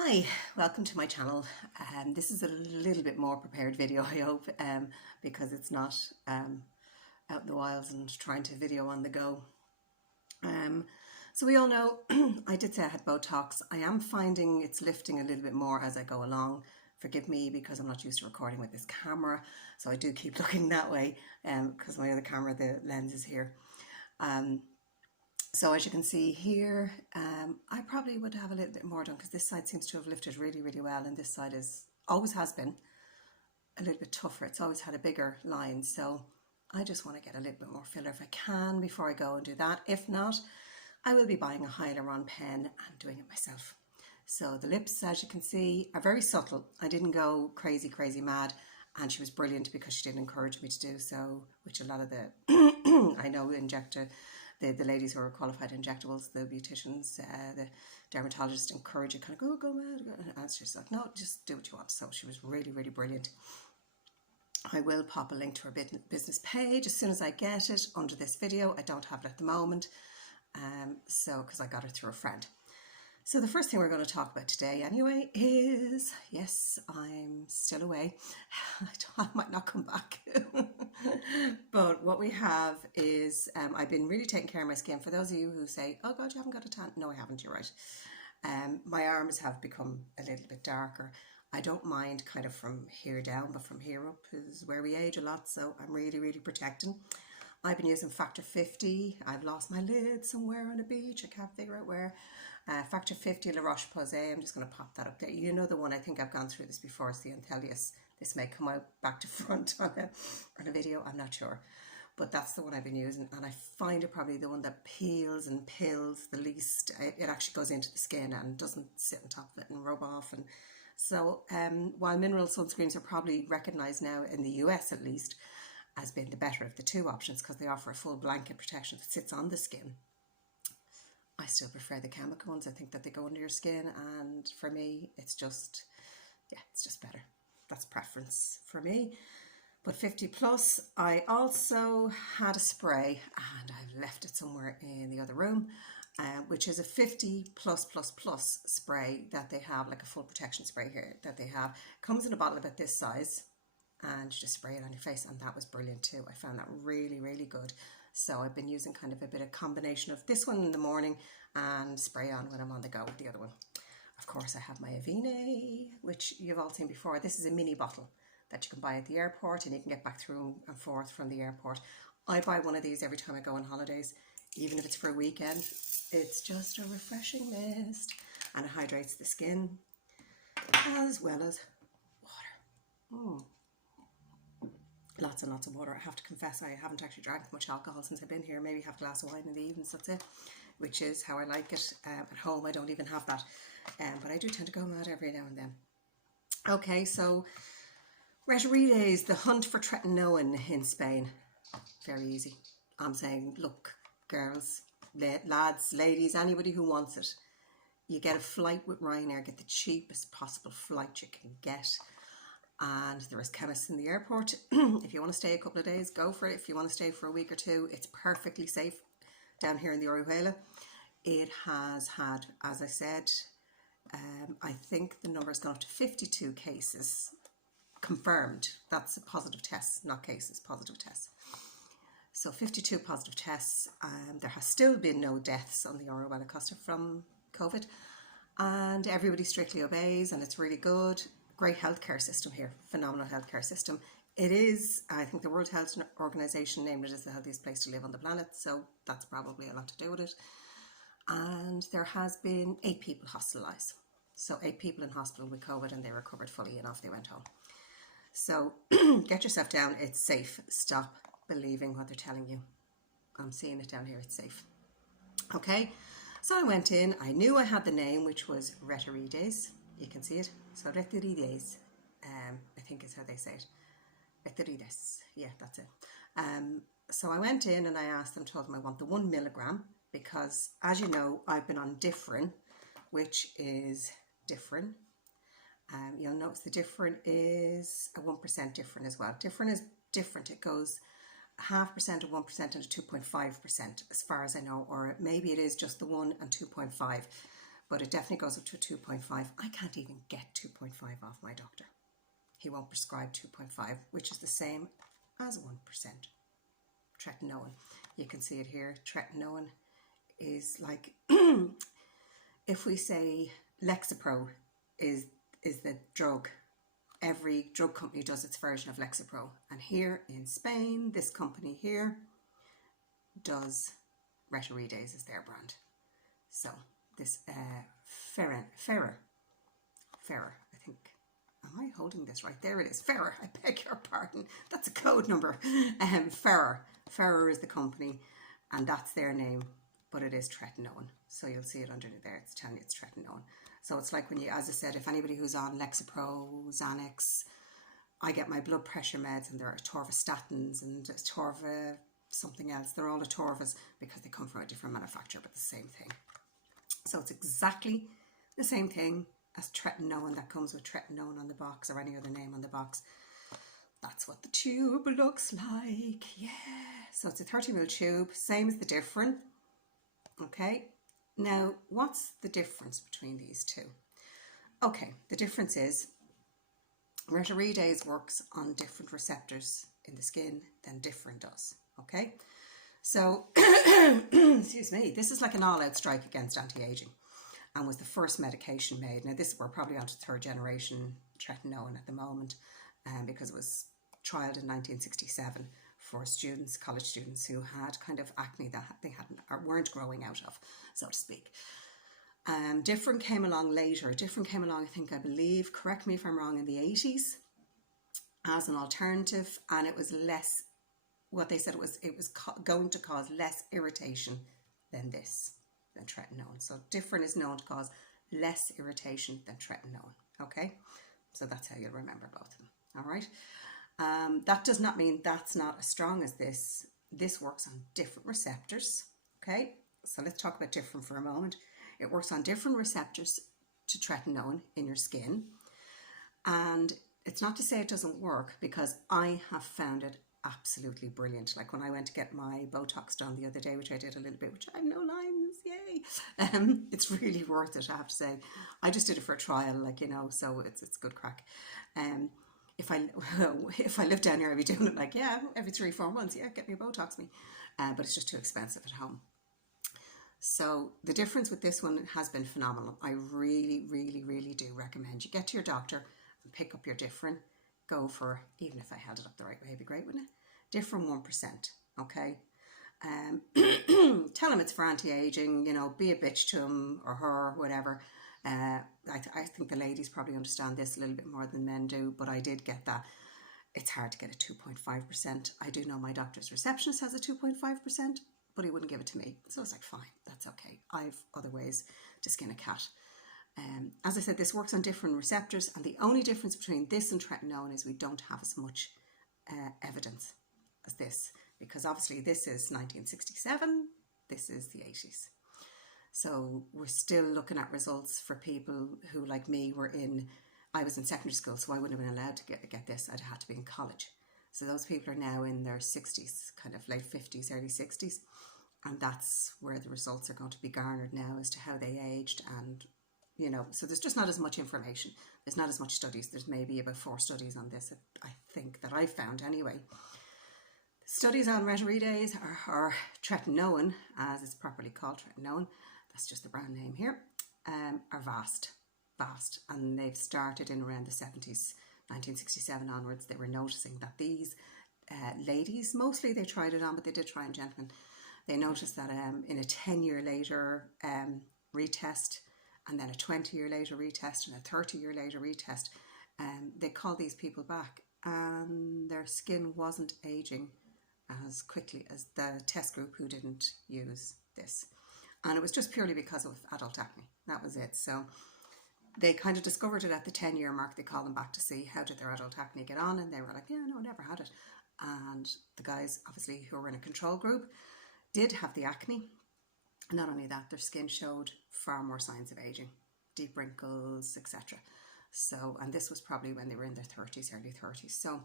Hi, welcome to my channel. This is a little bit more prepared video, I hope, because it's not out in the wilds and trying to video on the go. So we all know I did say I had Botox. I am finding it's lifting a little bit more as I go along. Forgive me because I'm not used to recording with this camera, so I do keep looking that way because my other camera, the lens is here. So as you can see here, I probably would have a little bit more done because this side seems to have lifted really, really well, and this side always has been a little bit tougher. It's always had a bigger line, so I just want to get a little bit more filler if I can before I go and do that. If not, I will be buying a hyaluron pen and doing it myself. So the lips, as you can see, are very subtle. I didn't go crazy, crazy mad, and she was brilliant because she did encourage me to do so, which a lot of the, I know, the ladies who are qualified injectables, the beauticians, the dermatologists encourage you kind of go mad, and it's just like, no, just do what you want. So she was really, really brilliant. I will pop a link to her business page as soon as I get it under this video. I don't have it at the moment, because I got it through a friend. So the first thing we're going to talk about today anyway is, yes, I'm still away. I might not come back. But what we have is, I've been really taking care of my skin. For those of you who say, oh God, you haven't got a tan. No, I haven't, you're right. My arms have become a little bit darker. I don't mind kind of from here down, but from here up is where we age a lot. So I'm really, really protecting. I've been using Factor 50. I've lost my lid somewhere on a beach. I can't figure out where. Factor 50 La Roche-Posay. I'm just going to pop that up there. You know the one, I think I've gone through this before. It's the Anthelius. This may come out back to front on a video. I'm not sure. But that's the one I've been using. And I find it probably the one that peels and pills the least. It actually goes into the skin and doesn't sit on top of it and rub off. And so while mineral sunscreens are probably recognised now, in the US at least, as being the better of the two options because they offer a full blanket protection that sits on the skin, I still prefer the chemical ones. I think that they go under your skin, and for me it's just, yeah, it's just better. That's preference for me. But 50 plus, I also had a spray, and I've left it somewhere in the other room, which is a 50 plus spray that they have, like a full protection spray here that they have. It comes in a bottle about this size, and you just spray it on your face, and that was brilliant too. I found that really, really good. So I've been using kind of a bit of combination of this one in the morning and spray on when I'm on the go with the other one. Of course, I have my Avene, which you've all seen before. This is a mini bottle that you can buy at the airport, and you can get back through and forth from the airport. I buy one of these every time I go on holidays, even if it's for a weekend. It's just a refreshing mist, and it hydrates the skin as well as water. Lots and lots of water. I have to confess, I haven't actually drank much alcohol since I've been here. Maybe have a glass of wine in the evenings, that's it, which is how I like it. At home I don't even have that, but I do tend to go mad every now and then. Okay, so Retorides, the hunt for Tretinoin in Spain. Very easy. I'm saying, look, girls, lads, ladies, anybody who wants it, you get a flight with Ryanair, get the cheapest possible flight you can get. And there is chemists in the airport. If you want to stay a couple of days, go for it. If you want to stay for a week or two, it's perfectly safe down here in the Orihuela. It has had, as I said, I think the number has gone up to 52 cases confirmed. That's positive tests, not cases, positive tests. So 52 positive tests. There has still been no deaths on the Orihuela Costa from COVID, and everybody strictly obeys, and it's really good. Great healthcare system here, phenomenal healthcare system. It is, I think the World Health Organization named it as the healthiest place to live on the planet, so that's probably a lot to do with it. And there has been 8 people hospitalised. So 8 people in hospital with COVID, and they recovered fully and off they went home. So get yourself down, it's safe. Stop believing what they're telling you. I'm seeing it down here, it's safe. Okay, so I went in, I knew I had the name, which was Retorides. You can see it. So Retorides, I think is how they say it. Retorides, yeah, that's it. So I went in and I asked them, told them I want the 1 milligram because, as you know, I've been on Differin, which is Differin. You'll notice the Differin is a 1% Differin as well. Differin is different. It goes 0.5% of 1% and a 2.5% as far as I know, or maybe it is just the 1 and 2.5. but it definitely goes up to a 2.5. I can't even get 2.5 off my doctor. He won't prescribe 2.5, which is the same as 1% tretinoin. You can see it here. Tretinoin is like, if we say Lexapro is the drug, every drug company does its version of Lexapro. And here in Spain, this company here does Retorides is their brand. So this Ferrer, I think, am I holding this right? There it is, Ferrer, I beg your pardon. That's a code number. Ferrer is the company, and that's their name, but it is tretinoin. So you'll see it under there, it's telling you it's tretinoin. So it's like when you, as I said, if anybody who's on Lexapro, Xanax, I get my blood pressure meds, and there are atorvastatins and atorva something else. They're all atorvas because they come from a different manufacturer, but the same thing. So it's exactly the same thing as tretinoin that comes with tretinoin on the box or any other name on the box. That's what the tube looks like. Yeah. So it's a 30ml tube, same as the Differin. Okay. Now, what's the difference between these two? Okay, the difference is Retorides works on different receptors in the skin than Differin does. Okay, so excuse me, this is like an all-out strike against anti-aging, and was the first medication made. Now this, we're probably onto third generation tretinoin at the moment, because it was trialed in 1967 for students, college students who had kind of acne that they hadn't or weren't growing out of, so to speak. Differin came along later. Differin came along, I believe, correct me if I'm wrong, in the 80s as an alternative, and it was less, what they said it was going to cause less irritation than tretinoin. So Differin is known to cause less irritation than tretinoin. Okay, so that's how you'll remember both of them. All right. That does not mean that's not as strong as this. This works on different receptors. Okay, so let's talk about Differin for a moment. It works on different receptors to tretinoin in your skin. And it's not to say it doesn't work, because I have found it absolutely brilliant. Like when I went to get my Botox done the other day, which I did a little bit, which I have no lines, yay. It's really worth it, I have to say. I just did it for a trial, like, you know, so it's good crack. If I lived down here, I'd be doing it like, yeah, every 3-4 months, yeah, get me a Botox me. But it's just too expensive at home. So the difference with this one has been phenomenal. I really, really, really do recommend you get to your doctor and pick up your Differin. Go for, even if I held it up the right way, it'd be great, wouldn't it? Differin 1%, okay? Tell him it's for anti-aging, you know, be a bitch to him or her, whatever. I think the ladies probably understand this a little bit more than men do, but I did get that. It's hard to get a 2.5%. I do know my doctor's receptionist has a 2.5%, but he wouldn't give it to me. So it's like, fine, that's okay. I've other ways to skin a cat. As I said, this works on different receptors, and the only difference between this and tretinoin is we don't have as much evidence as this, because obviously this is 1967, this is the 80s. So we're still looking at results for people who, like me, I was in secondary school, so I wouldn't have been allowed to get this. I'd had to be in college. So those people are now in their 60s, kind of late 50s, early 60s. And that's where the results are going to be garnered now as to how they aged. And, you know, so there's just not as much information. There's not as much studies. There's maybe about 4 studies on this, I think, that I found anyway. Studies on Retorides or tretinoin, as it's properly called, tretinoin, that's just the brand name here, are vast. And they've started in around the 70s, 1967 onwards. They were noticing that these ladies, mostly they tried it on, but they did try on gentlemen. They noticed that in a 10-year later retest, and then a 20-year later retest, and a 30-year later retest, they called these people back, and their skin wasn't aging as quickly as the test group who didn't use this. And it was just purely because of adult acne. That was it. So they kind of discovered it at the 10-year mark. They called them back to see how did their adult acne get on, and they were like, yeah, no, never had it. And the guys, obviously, who were in a control group did have the acne. Not only that, their skin showed far more signs of aging, deep wrinkles, etc. So, and this was probably when they were in their 30s, early 30s. So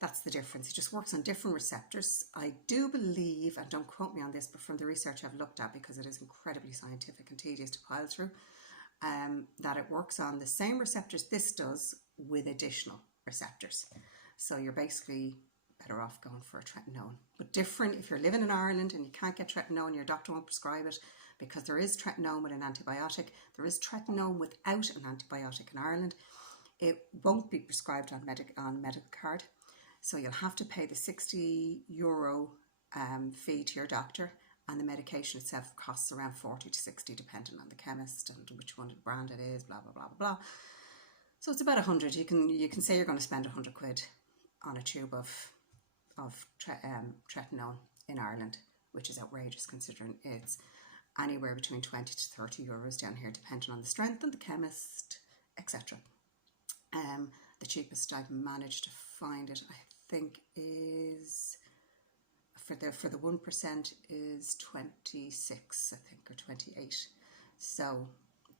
that's the difference. It just works on different receptors. I do believe, and don't quote me on this, but from the research I've looked at, because it is incredibly scientific and tedious to pile through, that it works on the same receptors this does with additional receptors. So you're basically better off going for a tretinoin. But different if you're living in Ireland and you can't get tretinoin, your doctor won't prescribe it, because there is tretinoin with an antibiotic. There is tretinoin without an antibiotic in Ireland. It won't be prescribed on medical card. So you'll have to pay the €60 fee to your doctor, and the medication itself costs around 40 to 60 depending on the chemist and which one brand it is, blah, blah, blah, blah, blah. So it's about 100. You can say you're going to spend 100 quid on a tube of tretinoin in Ireland, which is outrageous considering it's anywhere between 20 to 30 euros down here, depending on the strength and the chemist, etc. The cheapest I've managed to find it, I think, is for the 1% is 26, I think, or 28. So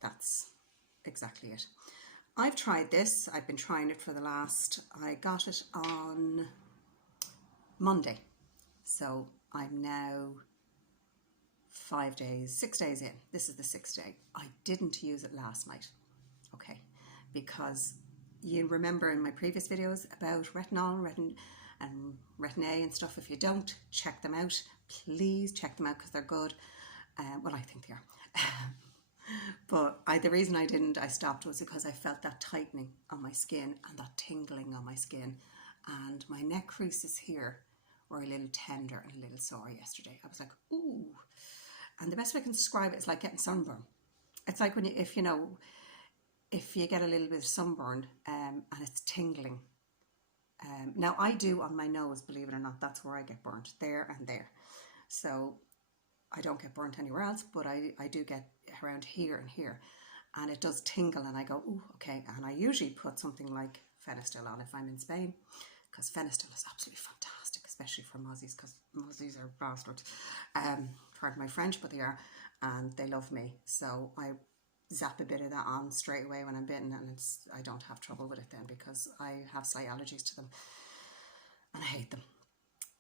that's exactly it. I've tried this. I've been trying it for the last, I got it on Monday. So I'm now 6 days in. This is the 6th day. I didn't use it last night, okay, because you remember in my previous videos about retinol and retin A and stuff. If you don't, check them out. Please check them out because they're good. Well, I think they are. But the reason I stopped was because I felt that tightening on my skin and that tingling on my skin. And my neck creases here were a little tender and a little sore yesterday. I was like, ooh. And the best way I can describe it is like getting sunburn. It's like when if you get a little bit of sunburn and it's tingling. Now I do on my nose, believe it or not, that's where I get burnt, there and there. So I don't get burnt anywhere else, but I do get around here and here. And it does tingle and I go, ooh, okay. And I usually put something like Fenistil on if I'm in Spain, because Fenistil is absolutely fantastic, especially for mozzies, because mozzies are bastards. Pardon my French, but they are, and they love me. So I zap a bit of that on straight away when I'm bitten, and I don't have trouble with it then, because I have slight allergies to them and I hate them,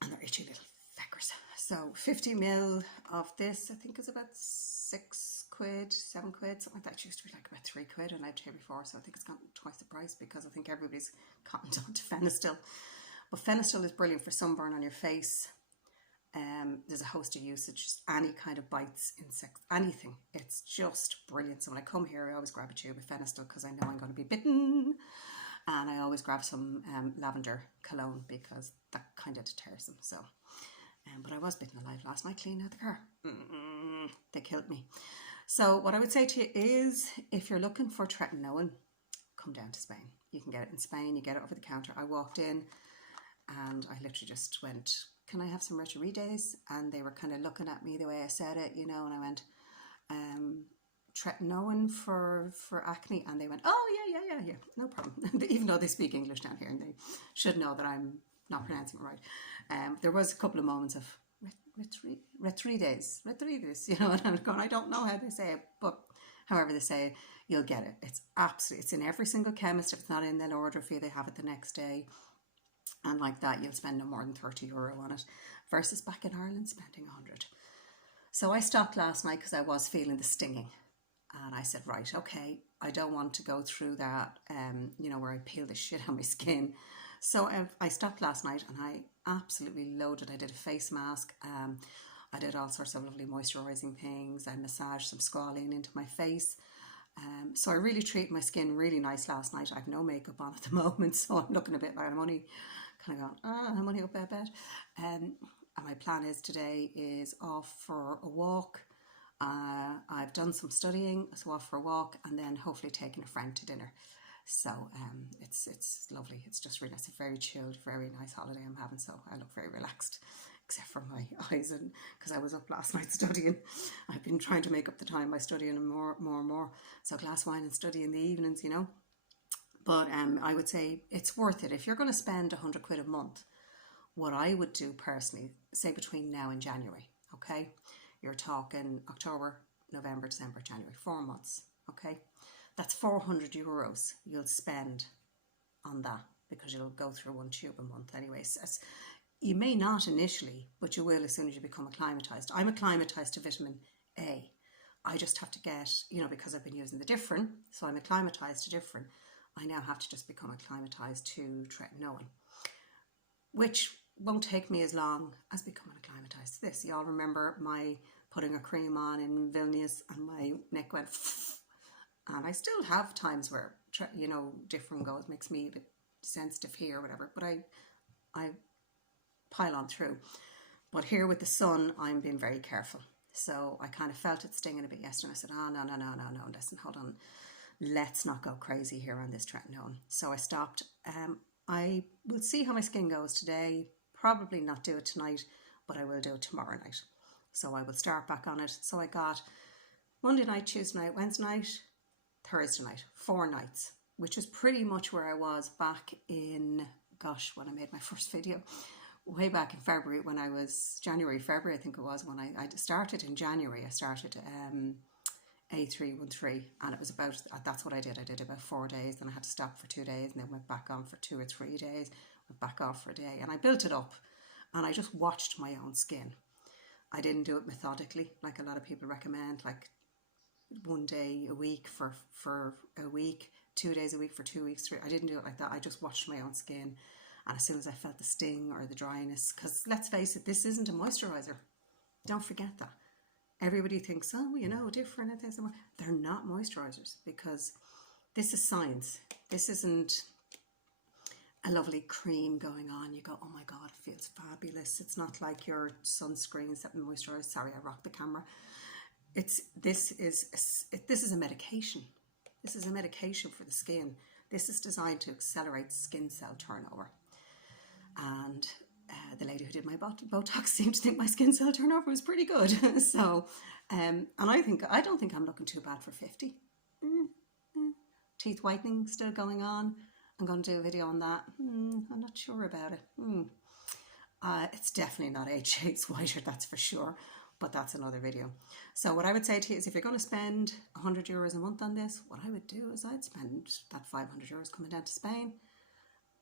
and they're itchy little feckers. So 50 ml of this, I think, is about 6 quid, 7 quid, something like that. It used to be like about 3 quid and I'd pay before, so I think it's gone twice the price because I think everybody's cottoned on to Fenistil. But Fenistil is brilliant for sunburn on your face. There's a host of usage, any kind of bites, insects, anything. It's just brilliant. So when I come here, I always grab a tube of Fenistil because I know I'm going to be bitten. And I always grab some lavender cologne because that kind of deters them. So, but I was bitten alive last night cleaning out the car. They killed me. So what I would say to you is, if you're looking for tretinoin, come down to Spain. You can get it in Spain. You get it over the counter. I walked in and I literally just went, can I have some Retrides? And they were kind of looking at me the way I said it, you know, and I went, Tretinoin for acne. And they went, oh, yeah, no problem. Even though they speak English down here and they should know that I'm not pronouncing it right. There was a couple of moments of Retrides, you know, and I'm going, I don't know how they say it, but however they say it, you'll get it. It's absolutely, it's in every single chemist. If it's not in, they'll order for you. They have it the next day. And like that, you'll spend no more than €30 on it, versus back in Ireland spending 100. So I stopped last night because I was feeling the stinging. And I said, right, okay, I don't want to go through that, you know, where I peel the shit on my skin. So I stopped last night and I absolutely loaded. I did a face mask. I did all sorts of lovely moisturising things. I massaged some squalene into my face. So I really treated my skin really nice last night. I have no makeup on at the moment, so I'm looking a bit like I'm only kind of going, I'm only up at bed. And my plan is today is off for a walk. I've done some studying, so off for a walk, and then hopefully taking a friend to dinner. So it's lovely. It's just really nice. It's a very chilled, very nice holiday I'm having, so I look very relaxed, except for my eyes, and because I was up last night studying. I've been trying to make up the time by studying more and more. So glass wine and study in the evenings, you know. But I would say it's worth it. If you're going to spend 100 quid a month, what I would do personally, say between now and January, okay? You're talking October, November, December, January, 4 months, okay? That's €400 you'll spend on that, because you'll go through one tube a month anyways. You may not initially, but you will as soon as you become acclimatized. I'm acclimatized to vitamin A. I just have to get, you know, because I've been using the Differin, so I'm acclimatized to Differin, I now have to just become acclimatized to Tretinoin, which won't take me as long as becoming acclimatized to this. You all remember my putting a cream on in Vilnius and my neck went and I still have times where, you know, Differin goes, makes me a bit sensitive here or whatever, but I pile on through. But here with the sun, I'm being very careful. So I kind of felt it stinging a bit yesterday. I said, oh, no, listen, hold on. Let's not go crazy here on this Tretinoin. So I stopped. I will see how my skin goes today. Probably not do it tonight, but I will do it tomorrow night. So I will start back on it. So I got Monday night, Tuesday night, Wednesday night, Thursday night, 4 nights, which is pretty much where I was back in, gosh, when I made my first video. Way back in February, when I was, January, February, I think it was, when I started in January. I started A313, and it was about, that's what I did. I did about 4 days, then I had to stop for 2 days, and then went back on for 2 or 3 days, went back off for a day, and I built it up, and I just watched my own skin. I didn't do it methodically, like a lot of people recommend, like 1 day a week for a week, 2 days a week for 2 weeks, 3. I didn't do it like that. I just watched my own skin. And as soon as I felt the sting or the dryness, because let's face it, this isn't a moisturiser. Don't forget that. Everybody thinks, oh, you know, Differin and things. They're not moisturisers, because this is science. This isn't a lovely cream going on. You go, oh my God, it feels fabulous. It's not like your sunscreens that moisturise. Sorry, I rocked the camera. This is a medication. This is a medication for the skin. This is designed to accelerate skin cell turnover. And the lady who did my Botox seemed to think my skin cell turnover was pretty good. So, and I don't think I'm looking too bad for 50. Teeth whitening still going on. I'm going to do a video on that. I'm not sure about it. It's definitely not 8 shades whiter, that's for sure. But that's another video. So what I would say to you is, if you're going to spend €100 a month on this, what I would do is I'd spend that €500 coming down to Spain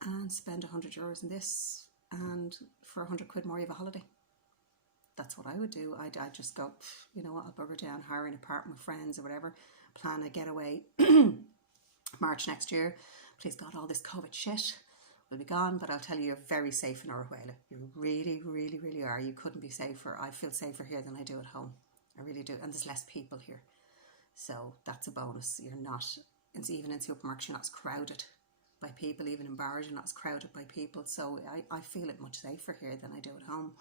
and spend €100 in this, and for £100 more you have a holiday. That's what I would do. I'd just go, you know what, I'll bugger down, hire an apartment with friends or whatever, plan a getaway March next year. Please God, all this COVID shit will be gone, but I'll tell you, you're very safe in Oruela. You really, really, really are. You couldn't be safer. I feel safer here than I do at home. I really do. And there's less people here. So that's a bonus. You're not, even in supermarkets, you're not as crowded by people. Even in bars, you're not as crowded by people. So I feel it much safer here than I do at home.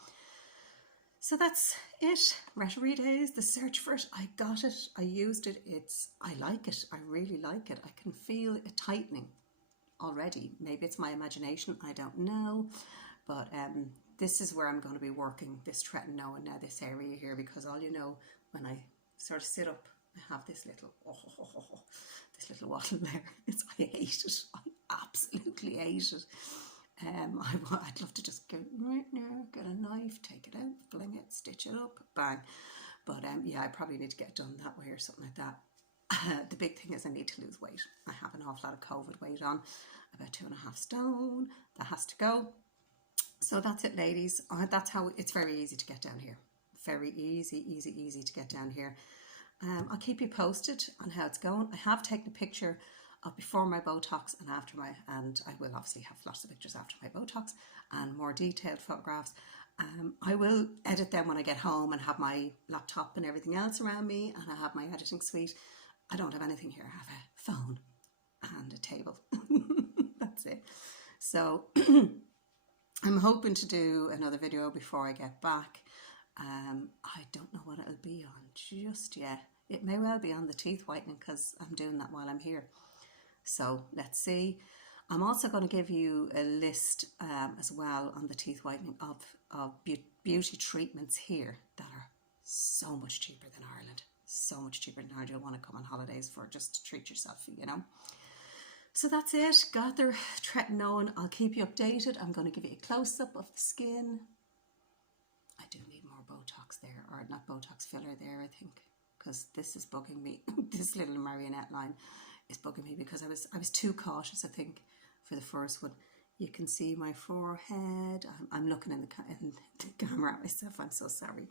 So that's it. Rhetoric days, the search for it. I got it. I used it. I like it. I really like it. I can feel it tightening already. Maybe it's my imagination, I don't know, but this is where I'm going to be working this Tretinoin now, this area here, because all you know, when I sort of sit up, I have this little this little wattle there. I hate it. I absolutely hate it. I'd love to just go get a knife, take it out, fling it, stitch it up, bang. But yeah, I probably need to get it done that way or something like that. The big thing is I need to lose weight. I have an awful lot of COVID weight on, about 2.5 stone. That has to go. So that's it, ladies. That's how it's very easy to get down here. Very easy to get down here. I'll keep you posted on how it's going. I have taken a picture of before my Botox and after my, and I will obviously have lots of pictures after my Botox and more detailed photographs. I will edit them when I get home and have my laptop and everything else around me, and I have my editing suite. I don't have anything here. I have a phone and a table. That's it. So I'm hoping to do another video before I get back. I don't know what it'll be on just yet. It may well be on the teeth whitening, because I'm doing that while I'm here. So let's see. I'm also going to give you a list as well on the teeth whitening of beauty treatments here that are so much cheaper than Ireland. So much cheaper than Ireland. You'll want to come on holidays for just to treat yourself, you know. So that's it. Got the Tretinoin. I'll keep you updated. I'm going to give you a close-up of the skin. I do need more Botox there, or not Botox filler there, I think, because this is bugging me. This little marionette line is bugging me because I was too cautious, I think, for the first one. You can see my forehead. I'm looking in the camera at myself. I'm so sorry,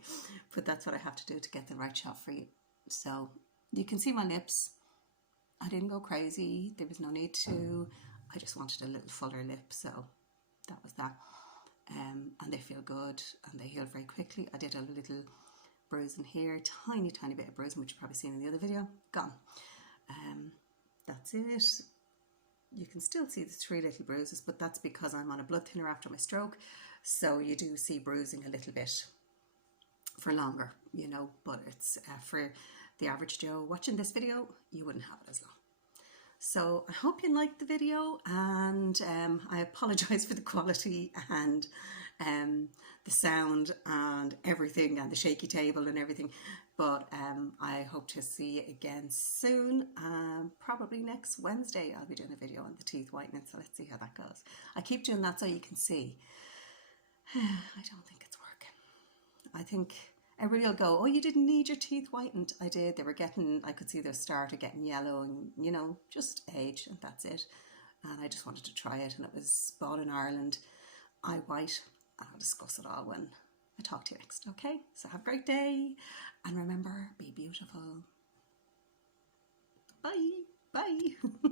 but that's what I have to do to get the right shot for you. So you can see my lips. I didn't go crazy. There was no need to. I just wanted a little fuller lip, so that was that. And they feel good and they heal very quickly. I did a little bruising here, tiny bit of bruising, which you've probably seen in the other video. Gone. That's it. You can still see the 3 little bruises, but that's because I'm on a blood thinner after my stroke, so you do see bruising a little bit for longer, you know, but it's for the average Joe watching this video, you wouldn't have it as long. So I hope you liked the video, and I apologise for the quality and the sound and everything, and the shaky table and everything, but I hope to see you again soon. Probably next Wednesday I'll be doing a video on the teeth whitening, so let's see how that goes. I keep doing that so you can see. I don't think it's working. I think everybody will go, oh, you didn't need your teeth whitened. I did. They were getting, I could see they started getting yellow, and, you know, just age, and that's it. And I just wanted to try it, and it was bought in Ireland, eye white, and I'll discuss it all when I talk to you next, okay? So have a great day, and remember, be beautiful. Bye. Bye.